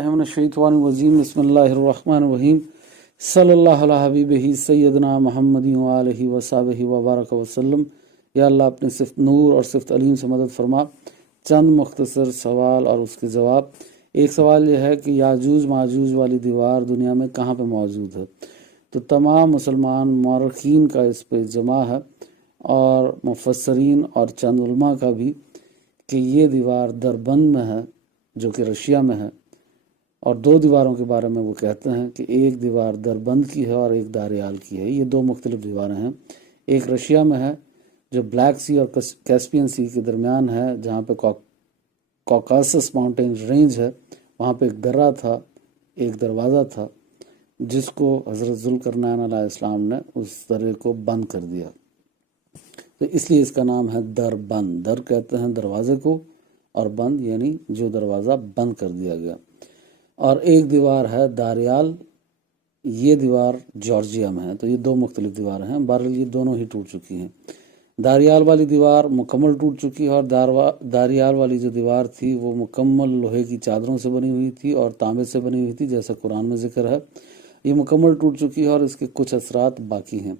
من الشیطان الرجیم بسم اللہ الرحمن الرحیم صلی اللہ علیہ حبیبہ سیدنا محمد وآلہ وصحبہ وبارک وسلم۔ یا اللہ اپنے صفت نور اور صفت علیم سے مدد فرما۔ چند مختصر سوال اور اس کے جواب۔ ایک سوال یہ ہے کہ یاجوج ماجوج والی دیوار دنیا میں کہاں پہ موجود ہے؟ تو تمام مسلمان مورخین کا اس پہ اجماع ہے اور مفسرین اور چند علماء کا بھی کہ یہ دیوار دربند میں ہے جو کہ رشیا میں ہے، اور دو دیواروں کے بارے میں وہ کہتے ہیں کہ ایک دیوار دربند کی ہے اور ایک داریال کی ہے۔ یہ دو مختلف دیواریں ہیں، ایک رشیا میں ہے جو بلیک سی اور کیسپین سی کے درمیان ہے، جہاں پہ کوکاسس ماؤنٹین رینج ہے، وہاں پہ ایک درہ تھا، ایک دروازہ تھا جس کو حضرت ذوالقرنین علیہ السلام نے اس درے کو بند کر دیا، تو اس لیے اس کا نام ہے دربند۔ در کہتے ہیں دروازے کو اور بند یعنی جو دروازہ بند کر دیا گیا۔ اور ایک دیوار ہے داریال، یہ دیوار جارجیا میں ہے۔ تو یہ دو مختلف دیواریں ہیں، بہرحال یہ دونوں ہی ٹوٹ چکی ہیں۔ داریال والی دیوار مکمل ٹوٹ چکی ہے، اور داریال والی جو دیوار تھی وہ مکمل لوہے کی چادروں سے بنی ہوئی تھی اور تانبے سے بنی ہوئی تھی، جیسا قرآن میں ذکر ہے۔ یہ مکمل ٹوٹ چکی ہے اور اس کے کچھ اثرات باقی ہیں۔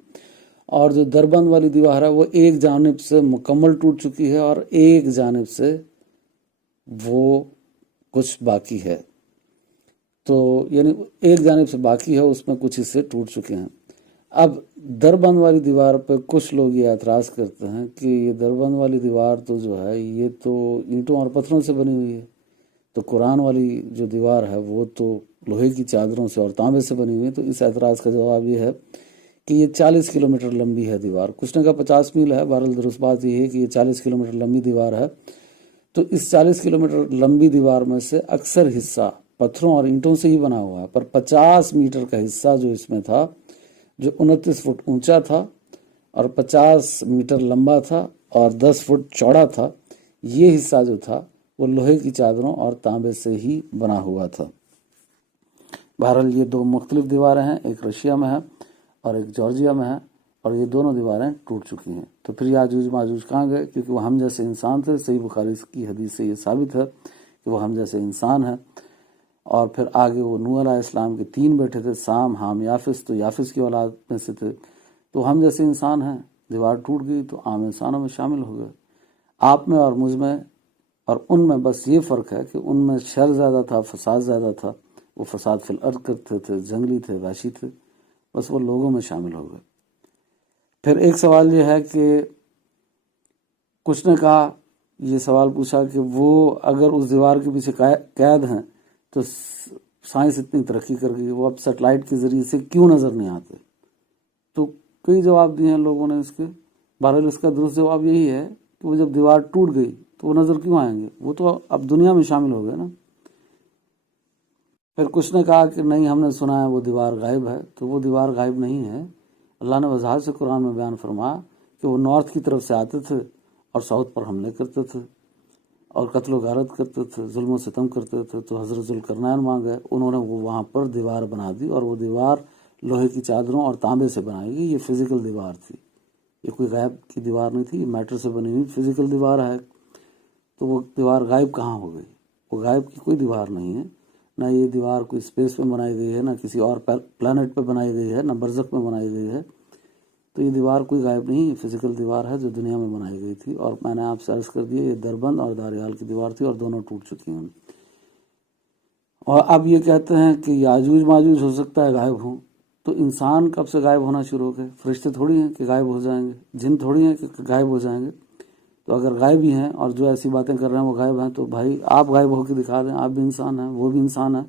اور جو دربند والی دیوار ہے وہ ایک جانب سے مکمل ٹوٹ چکی ہے اور ایک جانب سے وہ کچھ باقی ہے، تو یعنی ایک جانب سے باقی ہے، اس میں کچھ حصے ٹوٹ چکے ہیں۔ اب دربند والی دیوار پہ کچھ لوگ یہ اعتراض کرتے ہیں کہ یہ دربند والی دیوار تو جو ہے یہ تو اینٹوں اور پتھروں سے بنی ہوئی ہے، تو قرآن والی جو دیوار ہے وہ تو لوہے کی چادروں سے اور تانبے سے بنی ہوئی ہے۔ تو اس اعتراض کا جواب یہ ہے کہ یہ 40 کلومیٹر لمبی ہے دیوار، کچھ نے کہا 50 میل ہے، بہرحال درست بات یہ ہے کہ یہ 40 کلومیٹر لمبی دیوار ہے۔ تو اس 40 کلومیٹر لمبی دیوار میں سے اکثر حصہ پتھروں اور اینٹوں سے ہی بنا ہوا ہے، پر 50 میٹر کا حصہ جو اس میں تھا، جو 29 فٹ اونچا تھا اور 50 میٹر لمبا تھا اور 10 فٹ چوڑا تھا، یہ حصہ جو تھا وہ لوہے کی چادروں اور تانبے سے ہی بنا ہوا تھا۔ بہرحال یہ دو مختلف دیواریں ہیں، ایک رشیا میں ہے اور ایک جارجیا میں ہے، اور یہ دونوں دیواریں ٹوٹ چکی ہیں۔ تو پھر یاجوج ماجوج کہاں گئے؟ کیونکہ وہ ہم جیسے انسان تھے، صحیح بخاری کی حدیث سے یہ ثابت ہے کہ وہ ہم جیسے انسان ہیں۔ اور پھر آگے وہ نوح علیہ السلام کے 3 بیٹے تھے، سام، حام، یافس، تو یافس کی اولاد میں سے تھے، تو ہم جیسے انسان ہیں۔ دیوار ٹوٹ گئی تو عام انسانوں میں شامل ہو گئے، آپ میں اور مجھ میں، اور ان میں بس یہ فرق ہے کہ ان میں شر زیادہ تھا، فساد زیادہ تھا، وہ فساد فی الارض کرتے تھے، جنگلی تھے، وحشی تھے، بس وہ لوگوں میں شامل ہو گئے۔ پھر ایک سوال یہ ہے کہ کچھ نے کہا، یہ سوال پوچھا کہ وہ اگر اس دیوار کے پیچھے قید ہیں تو سائنس اتنی ترقی کر گئی، وہ اب سیٹلائٹ کے ذریعے سے کیوں نظر نہیں آتے؟ تو کئی جواب دیے ہیں لوگوں نے اس کے۔ بہرحال اس کا درست جواب یہی ہے کہ وہ جب دیوار ٹوٹ گئی تو وہ نظر کیوں آئیں گے؟ وہ تو اب دنیا میں شامل ہو گئے نا۔ پھر کچھ نے کہا کہ نہیں، ہم نے سنا ہے وہ دیوار غائب ہے، تو وہ دیوار غائب نہیں ہے۔ اللہ نے وضاحت سے قرآن میں بیان فرمایا کہ وہ نارتھ کی طرف سے آتے تھے اور ساؤتھ پر حملے کرتے تھے اور قتل و غارت کرتے تھے، ظلم و ستم کرتے تھے، تو حضرت ذوالقرنین وہاں گئے، انہوں نے وہ وہاں پر دیوار بنا دی، اور وہ دیوار لوہے کی چادروں اور تانبے سے بنائی گئی۔ یہ فزیکل دیوار تھی، یہ کوئی غائب کی دیوار نہیں تھی، یہ میٹر سے بنی ہوئی فزیکل دیوار ہے۔ تو وہ دیوار غائب کہاں ہو گئی؟ وہ غائب کی کوئی دیوار نہیں ہے، نہ یہ دیوار کوئی اسپیس میں بنائی گئی ہے، نہ کسی اور پلانٹ پہ بنائی گئی ہے، نہ برزخ میں بنائی گئی ہے۔ تو یہ دیوار کوئی غائب نہیں، یہ فزیکل دیوار ہے جو دنیا میں بنائی گئی تھی، اور میں نے آپ سے عرض کر دیا یہ دربند اور داریال کی دیوار تھی، اور دونوں ٹوٹ چکی ہیں۔ اور اب یہ کہتے ہیں کہ یاجوج ماجوج ہو سکتا ہے غائب ہوں، تو انسان کب سے غائب ہونا شروع ہو گئے؟ فرشتے تھوڑی ہیں کہ غائب ہو جائیں گے، جن تھوڑی ہیں کہ غائب ہو جائیں گے۔ تو اگر غائب ہی ہیں اور جو ایسی باتیں کر رہے ہیں وہ غائب ہیں، تو بھائی آپ غائب ہو کے دکھا دیں، آپ بھی انسان ہیں، وہ بھی انسان ہے،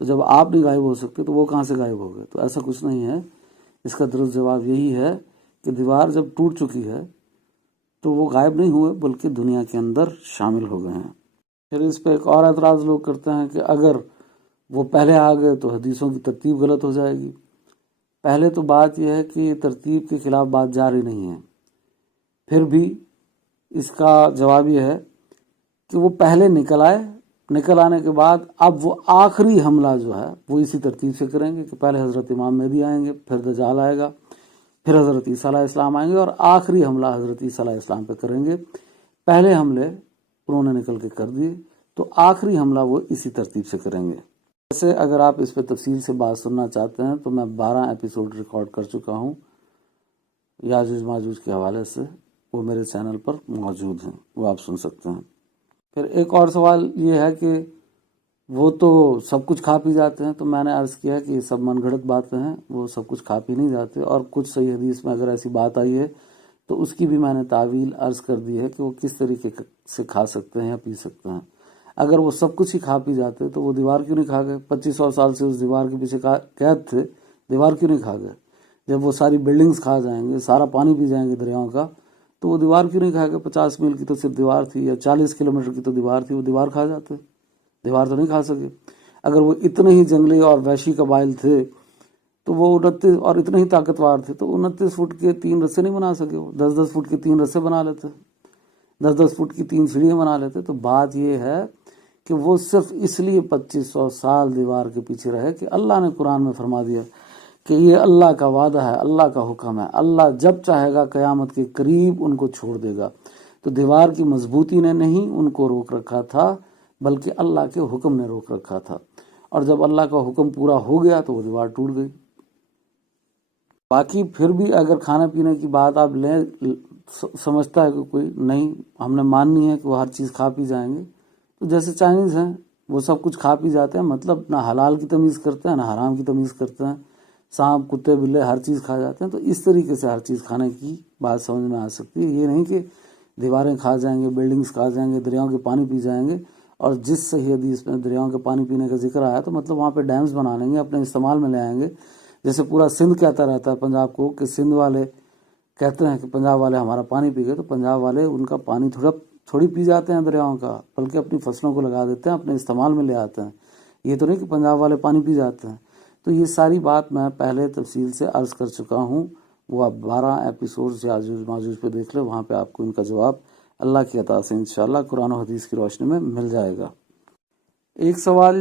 تو جب آپ نہیں غائب ہو سکتے تو وہ کہاں سے غائب ہو گئے؟ تو ایسا کچھ نہیں ہے۔ اس کا درست جواب یہی ہے کہ دیوار جب ٹوٹ چکی ہے تو وہ غائب نہیں ہوئے بلکہ دنیا کے اندر شامل ہو گئے ہیں۔ پھر اس پہ ایک اور اعتراض لوگ کرتے ہیں کہ اگر وہ پہلے آ گئے تو حدیثوں کی ترتیب غلط ہو جائے گی۔ پہلے تو بات یہ ہے کہ یہ ترتیب کے خلاف بات جاری نہیں ہے، پھر بھی اس کا جواب یہ ہے کہ وہ پہلے نکل آئے، نکل آنے کے بعد اب وہ آخری حملہ جو ہے وہ اسی ترتیب سے کریں گے کہ پہلے حضرت امام مہدی آئیں گے، پھر دجال آئے گا، پھر حضرت عیسیٰ علیہ السلام آئیں گے، اور آخری حملہ حضرت عیسیٰ علیہ السلام پہ کریں گے۔ پہلے حملے انہوں نے نکل کے کر دیے، تو آخری حملہ وہ اسی ترتیب سے کریں گے۔ ویسے اگر آپ اس پہ تفصیل سے بات سننا چاہتے ہیں تو میں 12 ایپیسوڈ ریکارڈ کر چکا ہوں یاجوج ماجوج کے حوالے سے، وہ میرے چینل پر موجود ہیں، وہ آپ سن سکتے ہیں۔ پھر ایک اور سوال یہ ہے کہ وہ تو سب کچھ کھا پی جاتے ہیں، تو میں نے عرض کیا کہ یہ سب من گھڑت باتیں ہیں، وہ سب کچھ کھا پی نہیں جاتے، اور کچھ صحیح حدیث میں اگر ایسی بات آئی ہے تو اس کی بھی میں نے تعویل عرض کر دی ہے کہ وہ کس طریقے سے کھا سکتے ہیں یا پی سکتے ہیں۔ اگر وہ سب کچھ ہی کھا پی جاتے تو وہ دیوار کیوں نہیں کھا گئے؟ 2500 سال سے اس دیوار کے پیچھے قید تھے، دیوار کیوں نہیں کھا گئے؟ جب وہ ساری بلڈنگز کھا جائیں گے، سارا پانی پی جائیں گے دریاؤں کا، تو وہ دیوار کیوں نہیں کھا گئے؟ 50 میل کی تو صرف دیوار تھی، یا 40 کلومیٹر کی تو دیوار تھی، وہ دیوار کھا جاتے، دیوار تو نہیں کھا سکے۔ اگر وہ اتنے ہی جنگلی اور وحشی قبائل تھے تو وہ 29 اور اتنے ہی طاقتور تھے تو 29 فٹ کے 3 رسے نہیں بنا سکے، وہ 10-10 فٹ کے 3 رسے بنا لیتے، 10-10 فٹ کی 3 سیڑھیاں بنا لیتے۔ تو بات یہ ہے کہ وہ صرف اس لیے 2500 سال دیوار کے پیچھے رہے کہ اللہ نے قرآن میں فرما دیا کہ یہ اللہ کا وعدہ ہے، اللہ کا حکم ہے، اللہ جب چاہے گا قیامت کے قریب ان کو چھوڑ دے گا۔ تو دیوار کی مضبوطی نے نہیں ان کو روک رکھا تھا، بلکہ اللہ کے حکم نے روک رکھا تھا، اور جب اللہ کا حکم پورا ہو گیا تو وہ دیوار ٹوٹ گئی۔ باقی پھر بھی اگر کھانے پینے کی بات آپ لیں، سمجھتا ہے کہ کوئی نہیں، ہم نے ماننی ہے کہ وہ ہر چیز کھا پی جائیں گے، تو جیسے چائنیز ہیں، وہ سب کچھ کھا پی جاتے ہیں، مطلب نہ حلال کی تمیز کرتے ہیں نہ حرام کی تمیز کرتے ہیں، سانپ کتے بلے ہر چیز کھا جاتے ہیں۔ تو اس طریقے سے ہر چیز کھانے کی بات سمجھ میں آ سکتی ہے، یہ نہیں کہ دیواریں کھا جائیں گے، بلڈنگز کھا جائیں گے، دریاؤں کے پانی پی جائیں گے۔ اور جس صحیح حدیث میں دریاؤں کے پانی پینے کا ذکر آیا تو مطلب وہاں پہ ڈیمز بنا لیں گے، اپنے استعمال میں لے آئیں گے، جیسے پورا سندھ کہتا رہتا ہے پنجاب کو کہ سندھ والے کہتے ہیں کہ پنجاب والے ہمارا پانی پی گئے، تو پنجاب والے ان کا پانی تھوڑی پی جاتے ہیں دریاؤں کا، بلکہ اپنی فصلوں کو لگا دیتے ہیں، اپنے استعمال میں لے آتے ہیں۔ یہ تو نہیں کہ پنجاب والے پانی پی جاتے ہیں۔ تو یہ ساری بات میں پہلے تفصیل سے عرض کر چکا ہوں، وہ آپ 12 ایپیسوڈ یاجوج ماجوج پہ دیکھ لیں، وہاں پہ آپ کو ان کا جواب اللہ کی عطا سے انشاءاللہ قرآن و حدیث کی روشنی میں مل جائے گا۔ ایک سوال